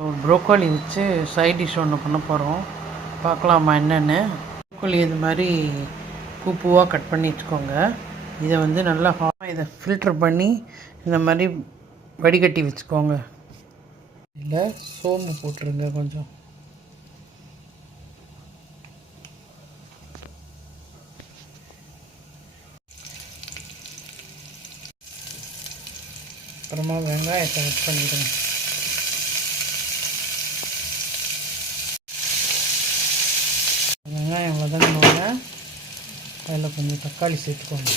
Broccoli வச்சு side dish ஒன்று பண்ண போகிறோம். பார்க்கலாமா என்னென்னு. ப்ரோக்கோலி இது மாதிரி பூவாக கட் பண்ணி வச்சுக்கோங்க. இதை வந்து நல்லா இதை ஃபில்ட்ரு பண்ணி இந்த மாதிரி வடிகட்டி வச்சுக்கோங்க. இல்லை சோம்பு போட்டுருங்க கொஞ்சம். அப்புறமா வெங்காயத்தை கட் பண்ணிவிடுங்க. வெங்காயம் வதங்கினோடனே அதில் கொஞ்சம் தக்காளி சேர்த்துக்கோங்க.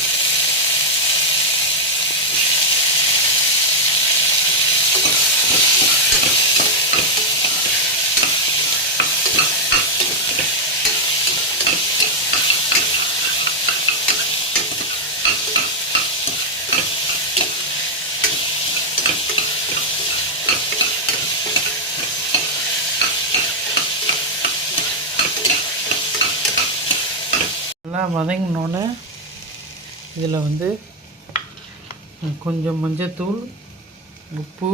நல்லா வதங்கினோன்னே இதில் வந்து கொஞ்சம் மஞ்சத்தூள், உப்பு,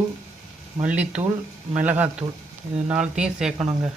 மல்லித்தூள், மிளகாத்தூள் இது 4த்தையும் சேர்க்கணுங்க.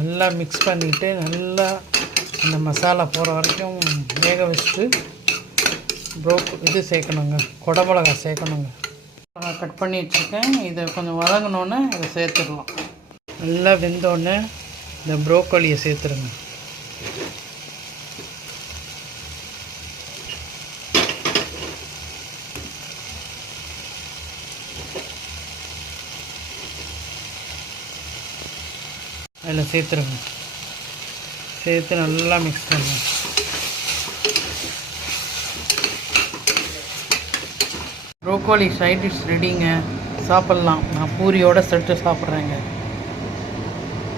நல்லா மிக்ஸ் பண்ணிவிட்டு நல்லா இந்த மசாலா போகிற வரைக்கும் வேக வச்சுட்டு இது சேர்க்கணுங்க, குடமிளகா சேர்க்கணுங்க. கட் பண்ணி வச்சுருக்கேன். இதை கொஞ்சம் வதங்கினோன்னே இதை சேர்த்துடலாம். நல்லா வெந்தோடனே இந்த ப்ரோக்கோலியை சேர்த்துருங்க. அதில் சேர்த்துருங்க. சேர்த்து நல்லா மிக்ஸ் பண்ணுங்க. ப்ரோக்கோலி சைட் டிஷ் ரெடிங்க. சாப்பிட்லாம். நான் பூரியோடு செட்டு சாப்பிட்றேங்க.